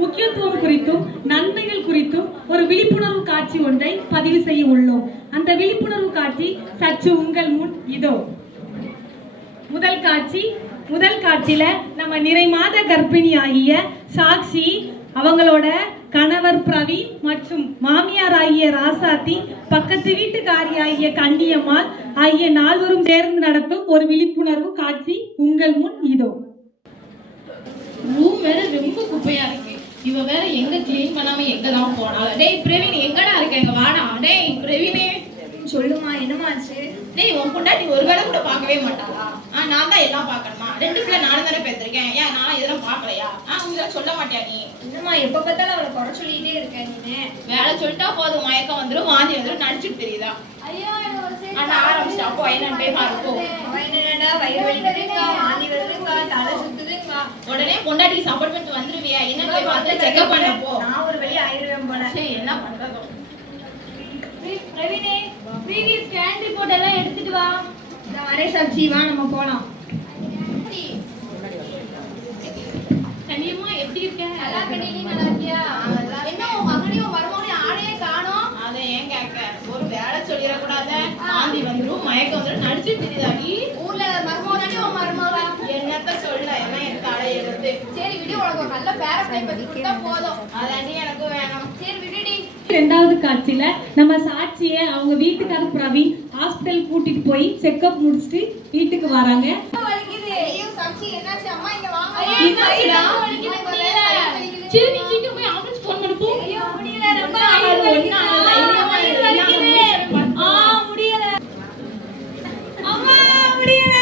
முக்கியத்துவம் குறித்தும் நன்மைகள் குறித்தும் ஒரு விழிப்புணர்வு காட்சி ஒன்றை பதிவு செய்ய உள்ளோம். அந்த விழிப்புணர்வு காட்சி சற்று உங்கள் முன் இதோ. முதல் காட்சியில நம்ம நிறை மாத கர்ப்பிணி ஆகிய சாக்ஷி, அவங்களோட கணவர் பிரவீன் மற்றும் மாமியார் ஆகிய ராசாத்தி, பக்கத்து வீட்டுக்காரி ஆகிய கண்டியம்மாள் ஆகிய நால்வரும் சேர்ந்து நடத்தும் ஒரு விழிப்புணர்வு காட்சி உங்கள் முன் இதோ. ரூம் வேற ரொம்ப குப்பையா இருக்கு. இவ வேற எங்க கிளீன் பண்ணாம எங்கதான் போனா? டேய் பிரவீன், எங்கடா இருக்க? எங்க வாடா. டேய் பிரவீனே, சொல்லுமா, என்னமாச்சு? டேய் உன் பொண்டாட்டி ஒரு வேளை கூட பார்க்கவே மாட்டாளா? நான் தான் எல்லாம் பார்க்கணுமா? 2 பிள்ளை நானும் தானே பெற்றிருக்கேன். ஏன் நான் இதெல்லாம் பார்க்கலையா? உங்களை சொல்ல மாட்டியா நீ? என்னம்மா எப்ப பார்த்தாலும் அவளை குறை சொல்லிட்டே இருக்க நீ? வேலை சொல்லிட்டா போதும், மயக்கம் வந்துடும், வாந்தி வந்துடும், நடிச்சுட்டு தெரியுதா? ஐயோ ஆனா ஆரம்பிச்சிட்டா. அப்போ என்னன்னு போய் பாருப்போம். என்னடா வயிறு வலிக்குதுங்க, வாந்தி வருதுங்க, தலை சுத்துதுங்க. உடனே பொண்டாட்டிக்கு சப்போர்ட் பண்ணிட்டு வந்துருவியா? என்னன்னு போய் பார்த்து செக்அப் பண்ணப்போ நான் ஒரு வழி ஆயிடுவேன் போல. சரி, என்ன பண்றதோ. பிரவீனே, ப்ரீவியஸ் ஸ்கேன் ரிப்போர்ட் எல்லாம் எடுத்துட்டு வா. நான் வரேன் சாக்ஷி, வா நம்ம போலாம். கண்டியம்மா, எப்படி இருக்க? நல்லா இருக்கேன். நீ நல்லா இருக்கியா? என்ன உன் மகனையும் மருமகனையும் ஆளையே காணோம்? அதை ஏன் கேட்க? ஒரு வேலை சொல்லிடக்கூடாத. வாந்தி வந்துடும், மயக்கம் வந்துடும், நடிச்சுட்டு தெரியுதா நீ? ஊர்ல மருமகன் தானே உன் மருமகளா? என்னத்த சொல்ல, எல்லாம் என் தலை எழுது. சரி விடு, உனக்கு ஒரு நல்ல பேரப்பை பத்தி கொடுத்தா போதும். அதாண்டி எனக்கும் வேணும். சரி விடுடி. இரண்டாவது காட்சியில நம்ம சாட்சியை அவங்க வீட்டுக்காரர் பிரவீன் ஹாஸ்பிட்டல் கூட்டிட்டு போய் செக்அப் முடிச்சுட்டு வீட்டுக்கு வராங்க. வலிக்குது. ஐயோ சாக்ஷி, என்னாச்சு? அம்மா இங்க வாங்க. என்னாச்சுடா? சரி, நீ சீக்கிரம் போய் ஆம்புலன்ஸ் ஃபோன் பண்ணு போ. ஐயோ முடியல, ரொம்ப வயிறு வலிக்குது. முடியல. அம்மா முடியல.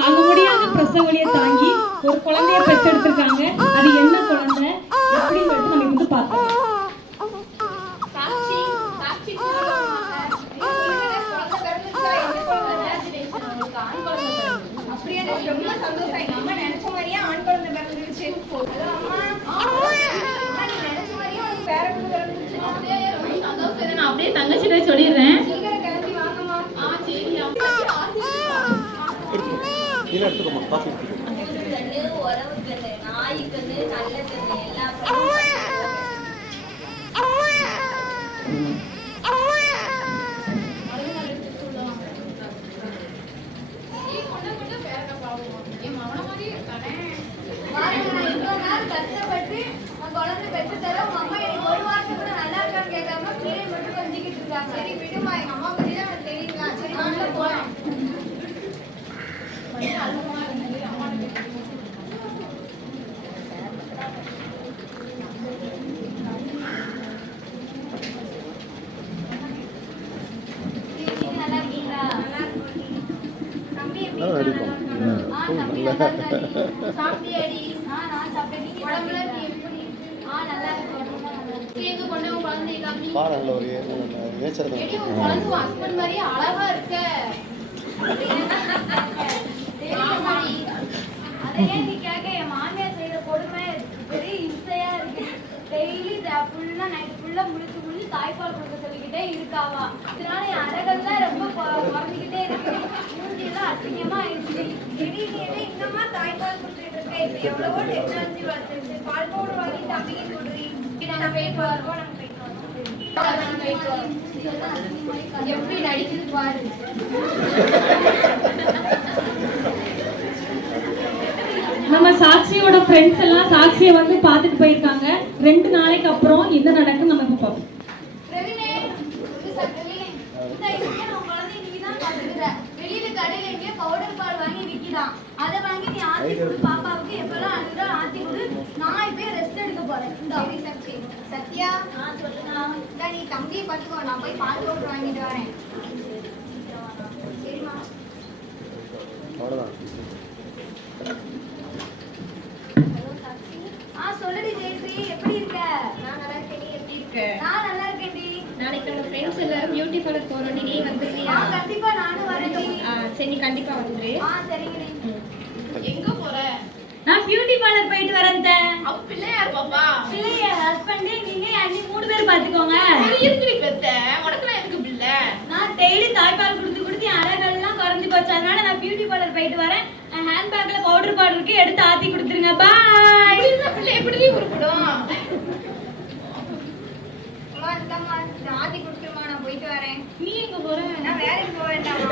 தாங்க முடியாத பிரசவ வலியை தாங்கி ஒரு குழந்தைய பெற்றெடுத்திருக்காங்க. அது என்ன குழந்தை எப்படின்னு நம்ம வந்து பார்க்கலாம். சாக்ஷி, சாக்ஷி அப்படியே ரொம்ப சந்தோஷம். எங்க அம்மா நினைச்ச மாதிரியே ஆண் குழந்தை பிறந்துருச்சு. நீ நினைச்ச மாதிரியே உனக்கு பேர குழந்தை பிறந்துருச்சு. அப்படியே ரொம்ப சந்தோஷம். நான் அப்படியே தங்கச்சிட்ட சொல்லிடுறேன். சீக்கிரம் கிளம்பி வாங்கம்மா. சரியா. எடுத்துக்கோமா, காஃபி உறவு கண்ணு, நாய் கண்ணு, நல்ல கண்ணு, எல்லா கஷ்டப்பட்டு குழந்தை பெற்று தர உங்க அம்மா எனக்கு ஒரு வாரம் கூட நல்லா இருக்கான்னு கேட்காம கீழே மட்டும் கொஞ்சிக்கிட்டு இருக்காங்க. சரி விடுமா, எங்க அம்மா பத்தி தான் எனக்கு தெரியுங்களா? சரி வாங்க போலாம். நல்லா இருக்கீங்களா? நல்லா இருக்கும். தம்பி எப்படி சாப்பிட்டியாடி? நான் சாப்பிட்டேன். உடம்புல நீ எப்படி? நல்லா இருக்கு. எங்க கொண்டு உன் குழந்தைய காமி. பாருங்கள ஒரு நேச்சர் தான். ஏடி உன் குழந்தை உன் ஹஸ்பண்ட் மாதிரி அழகா இருக்க. ஆமாடி. அதையே நீ கேட்க, என் மாமியார் செய்யற கொடுமை பெரிய இசையா இருக்கு. டெய்லி ஃபுல்லா நைட் ஃபுல்லா முழிச்சு தாய்ப்பால் கொடுக்க சொல்லிக்கிட்டே இருக்காவா. இதனால என் அழகெல்லாம் ரொம்ப குறைஞ்சிக்கிட்டே இருக்கு. மூஞ்சியெல்லாம் அசிங்கமா ஆயிடுச்சு. திடீர்னு இன்னமா தாய்ப்பால் கொடுத்துட்டு இருக்கேன். இப்ப எவ்வளவோ டெக்னாலஜி வளர்ந்துருச்சு. பால் பவுடர் வாங்கி தம்பிக்கு கொடுறீ. நம்ம போயிட்டு வருவோம். எப்படி நடிக்குது பாரு. நம்ம சாக்ஷியோட ஃப்ரெண்ட்ஸ் எல்லாம் சாக்ஷியை வந்து பார்த்துட்டு போயிருக்காங்க. 2 நாளைக்கு அப்புறம் என்ன நடக்கும் நம்ம இப்போ பார்ப்போம். கடையில எங்கேயோ பவுடர் பால் வாங்கி விற்கிதான். அதை வாங்கி நீ ஆத்தி கொடு பாப்பாவுக்கு. எப்பெல்லாம் அழுதா ஆத்தி கொடு. நான் இப்ப ரெஸ்ட் எடுக்க போறேன். சரி சக்தி. சத்யா, சொல்லுங்க. நீ தம்பியை பார்த்துக்கோ, நான் போய் பால் பவுடர் வாங்கிட்டு வரேன். சரிம்மா. அவ்வளவுதான். சொல்லுடி ஜெயஸ்ரீ, எப்படி இருக்க? நான் நல்லா இருக்கேன். நீ எப்படி இருக்க? நான் நல்லா இருக்கேன்டி. நாளைக்கு நம்ம ஃப்ரெண்ட்ஸ் எல்லாரும் பியூட்டி பார்லர் போறோம்டி, நீ வந்துறியா? கண்டிப்பா நானும் வரேன்டி. சரி, நீ கண்டிப்பா வந்துரு. சரிங்கடி. எங்க போற? நான் பியூட்டி பார்லர் போயிட்டு வரேன். அவ பிள்ளையார் பாப்பா. பிள்ளைய ஹஸ்பண்ட் நீங்க அண்ணி 3 பேர் பாத்துக்கோங்க. இருக்குடி பெத்த. உனக்குலாம் எதுக்கு பிள்ளை? நான் டெய்லி தாய்ப்பால் கொடுத்து கொடுத்து அழகெல்லாம் குறைஞ்சு போச்சு. அதனால நான் பியூட்டி பார்லர் போயிட்டு வரேன். ஹேண்ட் பேக்ல பவுடர் சாப்பாடு இருக்கு, எடுத்து ஆத்தி கொடுத்துருங்க. பாய். பிள்ளை எப்படி உருப்பிடும்? அம்மா இந்தம்மா ஆத்தி கொடுத்துருமா, நான் போயிட்டு வரேன். நீ எங்க போற? நான் வேலைக்கு போக வேண்டாமா?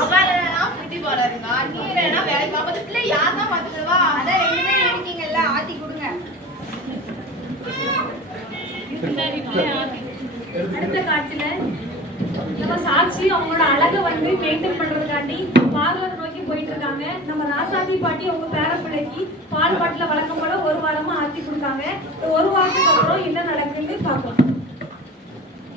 அவனா பியூட்டி பார்லர் இருக்கா, நீ வேணா வேலைக்கு பார்ப்பது. பிள்ளை யார் தான் பார்த்துக்குவா? அதான் ரெண்டு பேரும் இருக்கீங்கல்ல, ஆத்தி கொடுங்க. அடுத்த காட்சியில நம்ம சாட்சி அவங்களோட அழகை வந்து மெயின்டைன் பண்றதுக்காண்டி பார்லர் நோக்கி போயிட்டு இருக்காங்க. நம்ம ராசாதி பாட்டி அவங்க பேரப்பிள்ளைக்கு பால் பாட்டில வழக்கம் போல ஒரு வாரமா ஆத்தி கொடுத்தாங்க. ஒரு வாரத்துக்கு அப்புறம் என்ன நடக்குதுன்னு பார்க்கலாம்.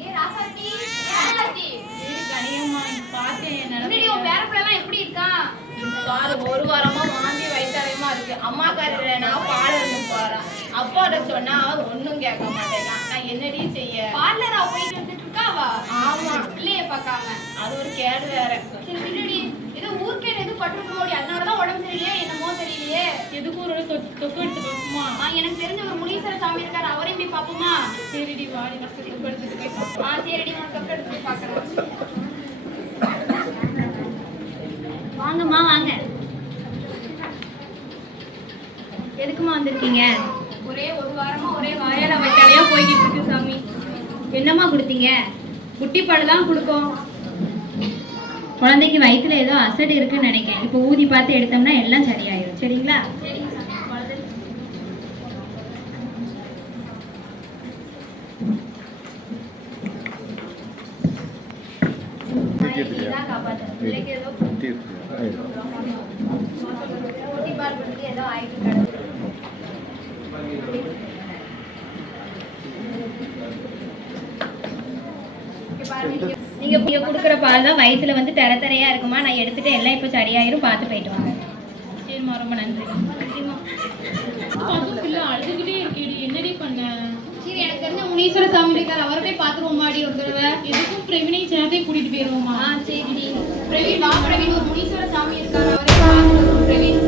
ஏ ராசாத்தி, ராசாத்தி. சரி கனியம்மா, பார்த்தேன் என்ன என்னடி உன் பேரப்பிள்ளைலாம் எப்படி இருக்கான்? பாரு, ஒரு வாரமா வாந்தி வயிற்றாலயமா இருக்கு. அம்மாக்காரர் நான் பார்லருக்கு போறேன். அப்பாட்ட சொன்னா அவன் ஒண்ணும் கேட்க மாட்டேங்கான். நான் என்னடி செய்ய? பார்லரா போயிட்டு வந்துட்டு இருக்காவா? ஆமா, பிள்ளைய பார்க்காம. அது ஒரு கேடு வேற. சரி விடுடி, ஏதோ ஊருக்கே எதுவும் பட்டு ஓடி, அதனாலதான் உடம்பு சரியில்லையே என்னமோ தெரியலையே. எதுக்கு ஒரு தொக்கு எடுத்து வைக்குமா? எனக்கு தெரிஞ்ச ஒரு முனீஸ்வர சாமி இருக்காரு, அவரையும் போய் பார்ப்போமா? சரிடி வாடி, ஃபர்ஸ்ட் தொக்கு எடுத்துட்டு போய் பார்ப்போம். சரிடி, உனக்கு தொக்கு எடுத்து போய் பார்க்கறேன். வாங்கம்மா வாங்க. எதுக்குமா வந்திருக்கீங்க? ஒரே ஒரு வாரமா ஒரே வாயால வைக்காலையா போய்கிட்டு இருக்கு சாமி. என்னம்மா கொடுத்தீங்க? குட்டிப்பால் தான் கொடுக்கோம். குழந்தைக்கு வயிற்றுல ஏதோ அசடு இருக்குன்னு நினைக்கிறேன். இப்போ ஊதி பார்த்து எடுத்தோம்னா எல்லாம் சரியாயிடும். சரிங்களா? பிள்ளைக்கு ஏதோ குட்டிப்பால் கொடுத்து ஏதோ ஆயிட்டு கிடக்கு. நீங்க கொடுக்குற பால் தான் வயிற்றுல வந்து தரையா இருக்குமா. நான் எடுத்துட்டு எல்லாம் இப்போ சரியாயிரும். பார்த்து போயிட்டு வாங்க. சரிம்மா, ரொம்ப நன்றி. பிள்ளை அழுதுகிட்டே இருக்கேடி, என்னடி பண்ண? சரி, எனக்கு தெரிஞ்ச முனீஸ்வர சாமி இருக்காரு, அவரை போய் பார்த்துருவோமாடி ஒரு தடவை. எதுக்கும் பிரவினை சேர்த்தே கூட்டிட்டு போயிருவோமா? சரிடி. பிரவீன் வா பிரவீன், ஒரு முனீஸ்வர சாமி இருக்காரு, அவரை பார்த்துருவோம் பிரவீன்.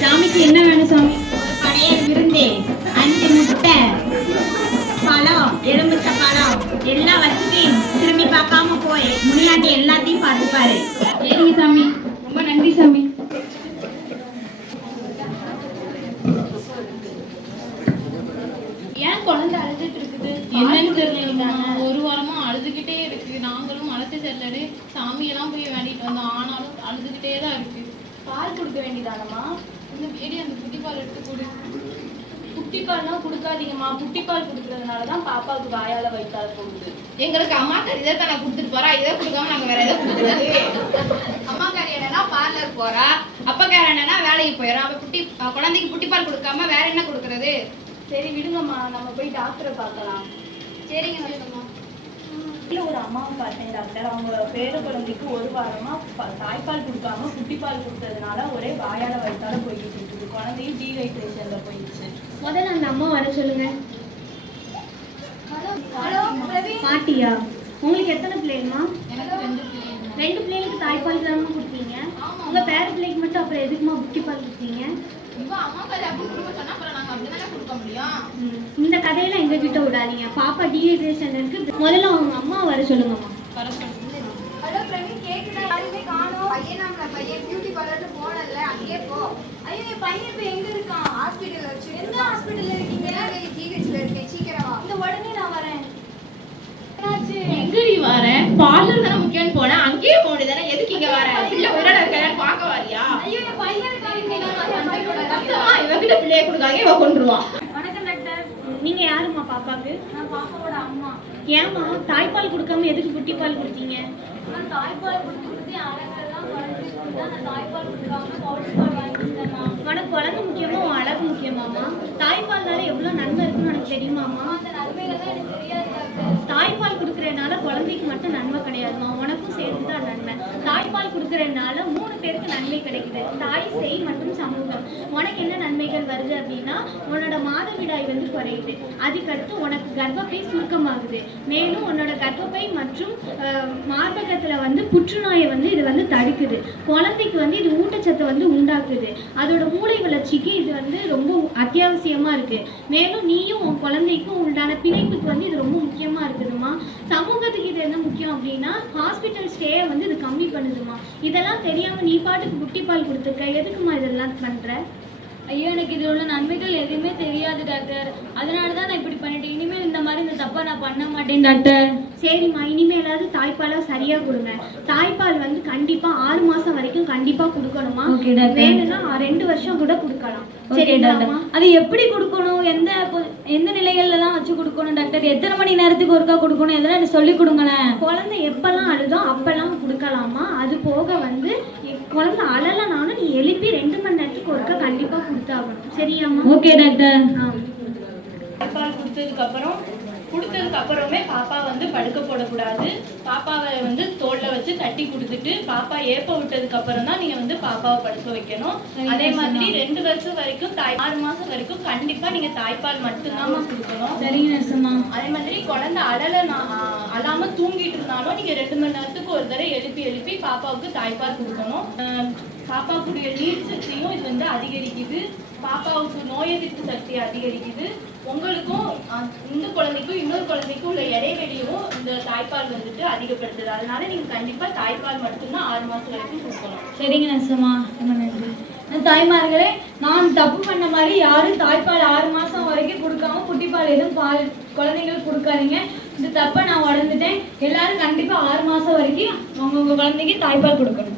சாமிக்கு என்ன வேணும் சாமி? ஒரு பழைய விருந்து, 5 முட்டை, பழம், எலுமிச்சை பழம் எல்லாம் வச்சுட்டு திரும்பி பார்க்காம போய் முனியாண்டி எல்லாத்தையும் பார்த்துப்பாரு. சரிங்க சாமி, ரொம்ப நன்றி சாமி. ஏன் குழந்தை அழுதுட்டு இருக்குது? என்னன்னு தெரியல, ஒரு வாரமா அழுதுகிட்டே இருக்கு. நாங்களும் மலத்தை செல்லடு சாமியெல்லாம் போய் வேண்டிட்டு வந்தோம், ஆனாலும் அழுதுகிட்டே தான் இருக்கு. பால் கொடுக்க வேண்டியதானம்மா? இந்த ஏடி அந்த குட்டிப்பால் எடுத்து கொடு. குட்டிப்பால்லாம் கொடுக்காதீங்கம்மா. குட்டிப்பால் கொடுக்கறதுனாலதான் பாப்பாவுக்கு வாயால வயிற்றால போகுது. எங்களுக்கு அம்மாக்காரி இதை தானே கொடுத்துட்டு போறா, இதை கொடுக்காம நாங்க வேற எதை கொடுக்குறது? அம்மாக்காரி என்னன்னா பார்லர் போறா, அப்பாக்கார என்னன்னா வேலைக்கு போயிடறா. அவ குழந்தைக்கு புட்டிப்பால் கொடுக்காம வேற என்ன கொடுக்கறது? சரி விடுங்கம்மா, நம்ம போய் டாக்டரை பார்க்கலாம். சரிங்க வணக்கம்மா. ஒரு அம்மாவை பார்த்தேன் டாக்டர். அவங்க பேர குழந்தைக்கு ஒரு வாரமா தாய்ப்பால் கொடுக்காம குட்டிப்பால் கொடுத்ததுனால ஒரே வாயால வயிற்றால போய்கிட்டு இருக்குது. குழந்தையும் டீஹைட்ரேஷன்ல போயிடுச்சு. முதல்ல அந்த அம்மா வர சொல்லுங்க. ஹலோ பிரவீன். பாட்டியா? உங்களுக்கு எத்தனை பிள்ளைங்கம்மா? எனக்கு 2 பிள்ளைங்க. 2 பிள்ளைங்களுக்கு தாய்ப்பால் தானே கொடுத்தீங்க. உங்க பேர பிள்ளைக்கு மட்டும் அப்புறம் எதுக்குமா குட்டிப்பால் கொடுத்தீங்க? இவ அம்மாக்காரி அப்படி கொடுக்க சொன்னா அப்புறம் நாங்க அப்படிதானே கொடுக்க முடியும். இந்த கதையெல்லாம் எங்க கிட்ட விடாதீங்க. பாப்பா டீஹைட்ரேஷன் இருக்கு. முதல்ல அவங்க அம்மா வர சொல்லுங்கம்மா. ஹலோ பிரவீன், கேக்குதா? யாருமே காணோம். பையன் பியூட்டி பார்லருக்கு போனல, அங்கேயே போ. ஐயோ, என் பையன் இப்ப எங்க இருக்கான்? ஹாஸ்பிடல்ல வச்சு. எந்த ஹாஸ்பிடல்ல இருக்கீங்க? ஜிஹெச்ல இருக்கேன். சீக்கிரம் வா. இந்த உடனே நான் வரேன். என்னாச்சு? எங்கடி வர? பார்லர் தானே முக்கியம்னு போனேன், அங்கேயே போனதானே. எதுக்கு இங்க வர? பிள்ளை உயிரோட இருக்கான்னு பார்க்க வரியா? ஐயோ, என் பையனுக்கு இவகிட்ட பிள்ளைய கொடுக்காங்க, இவ கொன்றுவான். வணக்கம் டாக்டர். நீங்க யாரும்மா பாப்பாக்கு? நான் பாப்பாவோட அம்மா. ஏம்மா தாய்ப்பால் கொடுக்காம எதுக்கு குட்டிப்பால் கொடுத்தீங்க? நான் தாய்ப்பால் கொடுத்து அழகெல்லாம் குழந்தைக்கு தான் நான் தாய்ப்பால் கொடுக்காம பவுடர் பால் வாங்கி கொடுத்தேம்மா. உனக்கு குழந்தை முக்கியமா உன் அழகு முக்கியமாம்மா? தாய்ப்பால்னால எவ்வளவு நன்மை இருக்குன்னு உனக்கு தெரியுமாம்மா? அந்த நன்மைகள் தான் எனக்கு தெரியாது டாக்டர். தாய்ப்பால் கொடுக்கறதுனால குழந்தைக்கு மட்டும் நன்மை கிடையாதுமா, உனக்கும் சேர்த்து தான் நன்மை. தாய்ப்பால் கொடுக்கறதுனால 3 பேருக்கு நன்மை கிடைக்குது. தாய், சேய் மற்றும் சமூகம். உனக்கு என்ன நன்மைகள் வருது அப்படின்னா, உன்னோட மாதவிடாய் வந்து குறையுது. அதுக்கடுத்து உனக்கு கர்ப்பப்பை சுருக்கமாகுது. மேலும் உன்னோட கர்ப்பப்பை மற்றும் மார்பகத்துல வந்து புற்றுநோயை வந்து இது வந்து தடுக்குது. குழந்தைக்கு வந்து இது ஊட்டச்சத்தை வந்து உண்டாக்குது. அதோட மூளை வளர்ச்சிக்கு இது வந்து ரொம்ப அத்தியாவசியமா இருக்கு. மேலும் நீயும் உன் குழந்தைக்கும் உண்டான பிணைப்புக்கு வந்து இது ரொம்ப முக்கியமா இருக்குதுமா. சமூகத்துக்கு இது என்ன முக்கியம் அப்படின்னா, ஹாஸ்பிட்டல் ஸ்டேயை வந்து இது கம்மி பண்ணுதுமா. இதெல்லாம் தெரியாம நீ பாட்டுக்கு குட்டிப்பால் கொடுத்துருக்க, எதுக்குமா இதெல்லாம் பண்ற? ஐயோ, எனக்கு இதில் உள்ள நன்மைகள் எதுவுமே தெரியாது டாக்டர். அதனால தான் நான் இப்படி பண்ணிட்டேன். இனிமேல் இந்த தப்பா நான் பண்ண மாட்டேன் டாக்டர். சரிம்மா, இனிமேலாவது தாய்ப்பாலை சரியா கொடுங்க. தாய்ப்பால் வந்து கண்டிப்பா 6 மாசம் வரைக்கும் கண்டிப்பா கொடுக்கணுமா. வேணும்னா 2 வருஷம் கூட கொடுக்கலாம். சரிங்களாம்மா? அது எப்படி கொடுக்கணும், எந்த நிலைகள்லாம் வச்சு கொடுக்கணும் டாக்டர்? எத்தனை மணி நேரத்துக்கு ஒருக்கா கொடுக்கணும், இதெல்லாம் எனக்கு சொல்லி கொடுங்களேன். குழந்தை எப்பெல்லாம் அழுதோ அப்பெல்லாம் கொடுக்கலாமா. அது போக வந்து குழந்தை அழலைனாலும் நீ எழுப்பி 2 மணி நேரத்துக்கு ஒருக்கா கண்டிப்பா கொடுத்தாகணும். சரியாம்மா? Okay doctor. தாய்ப்பால் கொடுத்ததுக்கு அப்புறமே பாப்பா வந்து படுக்க போடக்கூடாது. பாப்பாவை வந்து தோல்ல வச்சு தட்டி கொடுத்துட்டு பாப்பா ஏப்ப விட்டதுக்கு அப்புறம் தான் நீங்க வந்து பாப்பாவை படுக்க வைக்கணும். அதே மாதிரி 2 வருஷம் வரைக்கும் 6 மாசம் வரைக்கும் கண்டிப்பா நீங்க தாய்ப்பால் மட்டும்தான் கொடுக்கணும். சரிங்க நர்சம்மா. அதே மாதிரி குழந்தை அழாம தூங்கிட்டு இருந்தாலும் நீங்க 2 மணி நேரத்துக்கு ஒரு தடவை எழுப்பி பாப்பாவுக்கு தாய்ப்பால் கொடுக்கணும். பாப்பாவுடைய நீர் சக்தியும் இது வந்து அதிகரிக்குது. பாப்பாவுக்கு நோய் எதிர்ப்பு சக்தி அதிகரிக்குது. உங்களுக்கும் இந்த குழந்தைக்கும் இன்னொரு குழந்தைக்கும் உள்ள இடைவெளியும் இந்த தாய்ப்பால் வந்துட்டு அதிகப்படுத்துது. அதனால நீங்க கண்டிப்பா தாய்ப்பால் மட்டும்தான் 6 மாசம் வரைக்கும் கொடுக்கணும். சரிங்க நர்சம்மா, ரொம்ப நன்றி. தாய்மார்களே, நான் தப்பு பண்ண மாதிரி யாரும் தாய்ப்பால் 6 மாசம் வரைக்கும் கொடுக்காம குட்டிப்பால் எதுவும் குழந்தைங்களுக்கு கொடுக்காதீங்க. இந்த தப்பை நான் உணர்ந்துட்டேன். எல்லாரும் கண்டிப்பா 6 மாசம் வரைக்கும் உங்க குழந்தைக்கு தாய்ப்பால் கொடுக்கணும்.